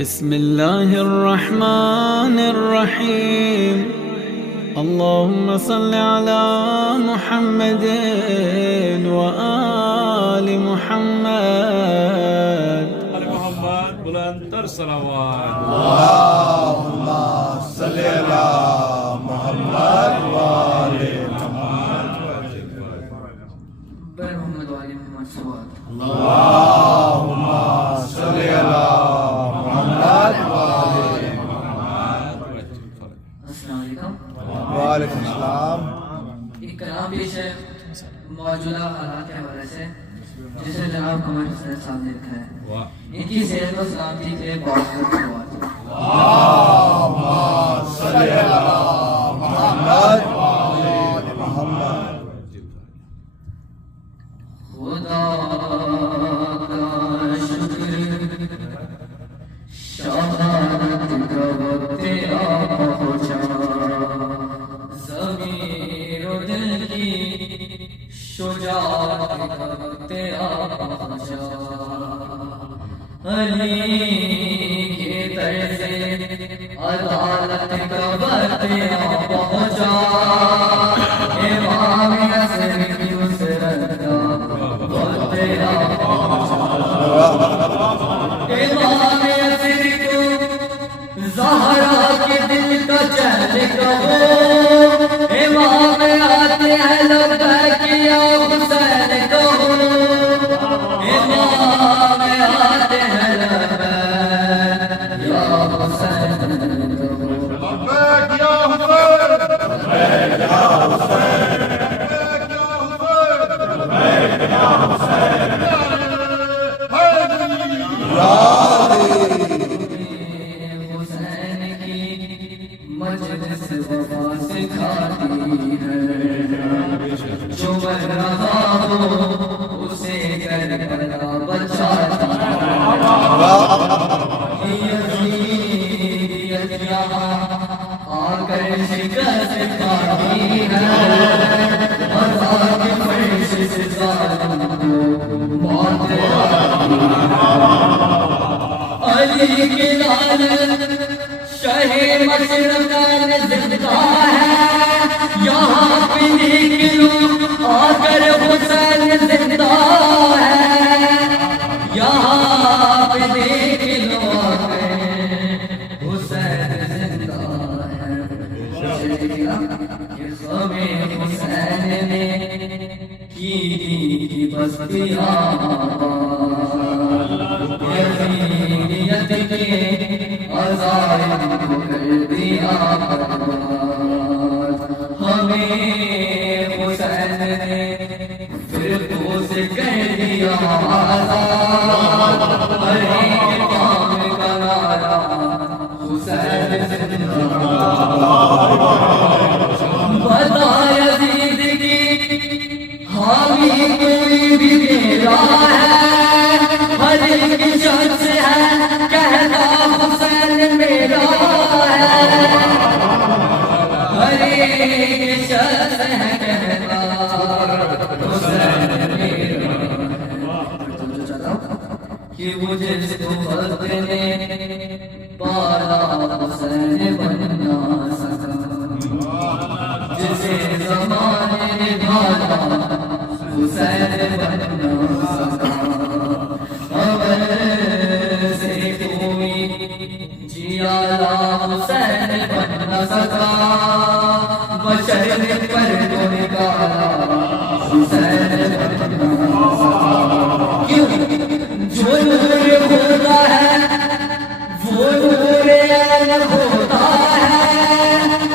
بسم الله الرحمن الرحيم اللهم صل على محمد وآل محمد. محمد بلندتر صلوات. اللهم صل على محمد وآل محمد. محمد وآل محمد صلوات. اللهم صل على محمد وآل محمد. السلام علیکم. وعلیکم السلام. ایک کلام پیش ہے موجودہ حالات کے حوالے سے جسے جناب قمر حسین صاحب نے لکھا ہے. ان کی صحت و سلامتی کے لیے بہت بہت دعا. اللهم صل على محمد وآل محمد. خدا کا شکر شہادت کا وقت آ پہنچا ضمیر و دل کی شجاعت کا وقت آ پہنچا علی کے در سے عدالت کا وقت آ پہنچا امام عصر کی نصرت کا وقت آ پہنچا امام عصر کو زہرا کے دل کا چہل کہو امام آتے ہیں لبیک یا حسین کہو امام آتے ہیں لبیک یا حسین کہو لبیک یا حسین. لبیک یا حسین. لبیک یا حسین. حسین کی مجلس وفا سکھاتی ہے جو مر رہا ہو اسے کربلا بچاتا یزید یہاں آ کر شکست کھاتی ہے عذاب فرش سے ظالم کو موت آتی ہے علی کی لعنت شہ مشرقان زندہ ہے یہاں پہ نکلو آ کر حسین زندہ ہے یہاں پہ نکلو آ کر حسین زندہ ہے. یہ غم حسین نے کی بستیاں یزیدیت کے عزائم کو کر دیا برباد ہمیں حسین نے فرقوں سے کر دیا آزاد ہر ایک کام کا نعرہ حسین زندہ بتا یزید کی حامی کوئی بھی میرا ہے ہر ایک شخص ہے کہتا حسین میرا ہے ہر ایک شخص ہے کہتا حسین میرا ہے کہ مجھے تو وقت نے پالا حسین بننا سکا جسے زمانے نے ڈھالا حسین بننا سکا خبر سے کوئی جیالا حسین بن نہ سکا بشر نے پر تو نکالا حسین بن نہ سکا کیوں جو نور ہوتا ہے وہ نور عین ہوتا ہے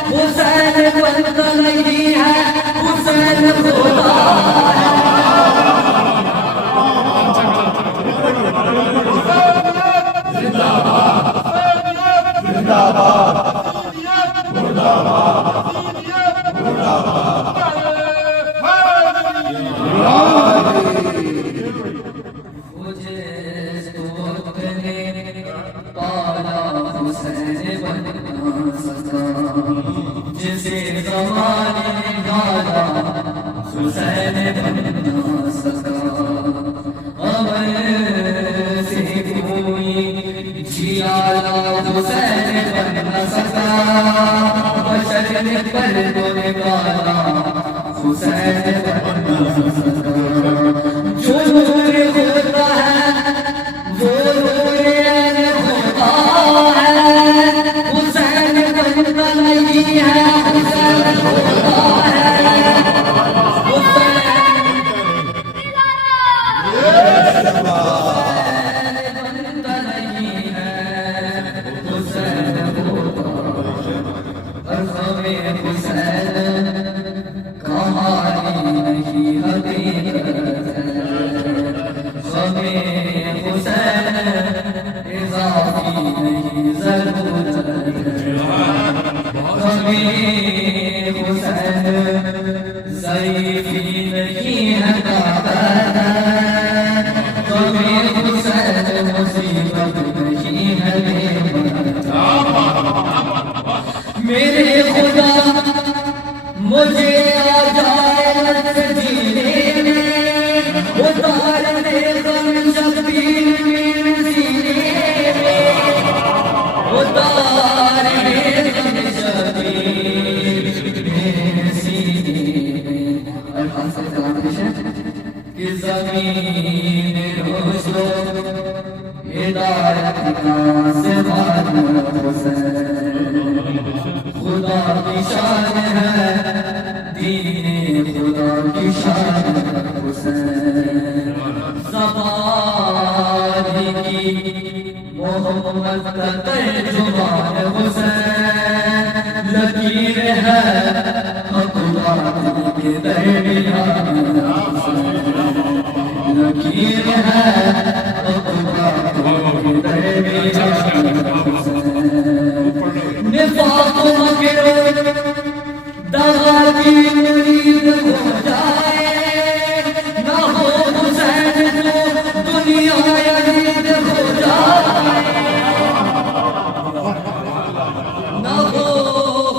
حسین بنتا نہیں ہے حسین ہوتا ہے زندہ باد. مردہ باد. مردہ باد. مجھے تو وقت نے پالا حسین بننا سکا جسے زمانے نے ڈالا حسین بننا سکا امر سے کوئی جیالا حسین بن نہ سکا بشر نے پردوں میں گالا حسین بن نہ سکا جو نور ہوتا ہے وہ نور عین ہوتا ہے حسین بنتا نہیں ہے حسین ہوتا ہے میرے خدا مجھے آ جائے رت جینے میں اتار دے غم شبیر میرے سینے میں اتار دے غم شبیر میرے سینے میں الفاظ سے سلام پیش کہ زمین روشو ہدایت کا سوال حسین خدا کی شان ہے دین خدا کی شان حسین زبانی کی محمد کا ترجمان حسین لکیر ہے خدا کے درمیان لکیر ہے خدا کے درمیان نفاق مکر دغا کی مرید ہو جائے نہ ہو حسین تو دنیا یزید ہو جائے نہ ہو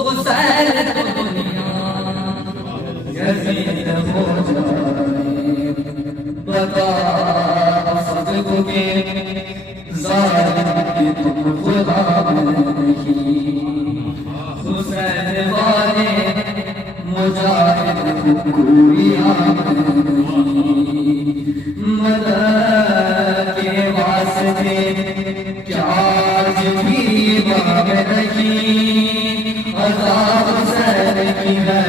حسین تو دنیا یزید ہو جائے بتا صدق کے ظالم کی تم خدا نہیں حسین والے مجاہد کوئی عام نہیں مدد کے واسطے کیا آج بھی باب نہیں عذاب حسین کی ہے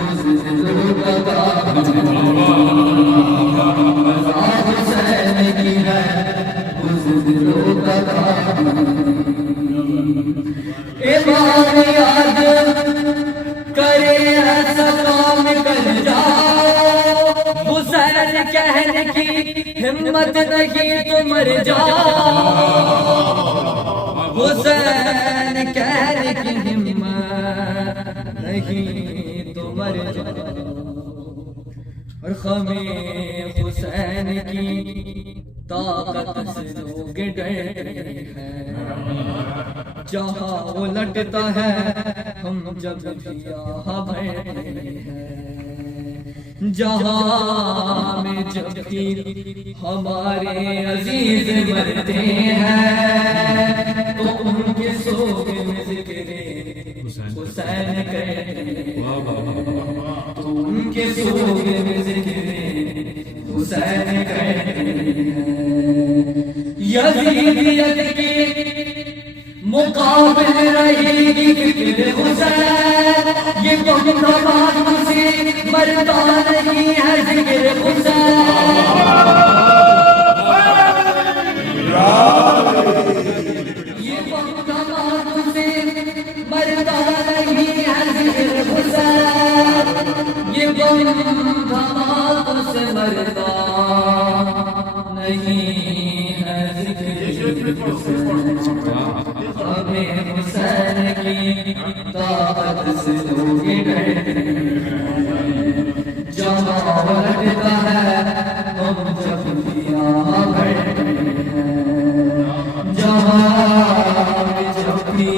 اس دلوں کا عذاب حسین کی ہے اس دلوں کا امام یاد کرے ایسا کام کر جاؤ حسین کہنے کی ہمت نہیں تو مر جاؤ حسین کہنے کی ہمت نہیں تو مر جاؤ اور خمیں حسین کی طاقت سے لوگ ڈرتے ہیں جہاں وہ لٹتا ہے ہم جب بھی یہاں بیٹھتے ہیں جہاں میں جب بھی ہمارے عزیز مرتے ہیں تو ان کے سوگ میں ذکر حسین کرتے ہیں تو ان کے سوگ میں ذکر حسین کرتے ہیں یزیدیت کی مقابل رہے گی فکر حسین یہ بہت بات سے مرتا نہیں ہے ذکر حسین یہ بہت بات سے مرتا نہیں ہے ذکر حسین یہ بہت بات سے مرتا نہیں ہے ذکر ہمیں حسین کی طاقت سے لوگ ڈرتے جہاں لٹتا ہے ہم جب بھی یہاں بیٹھتے ہیں جہاں جب بھی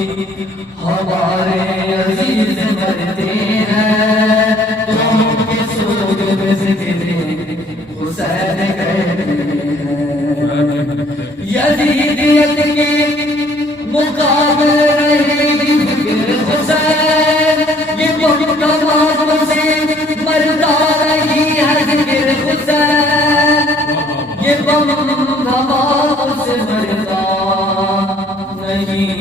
ہمارے عزیز مرتے ہیں تو ان کے سوگ میں ذکر حسین کرتے ہیں یزیدیت کی نہیں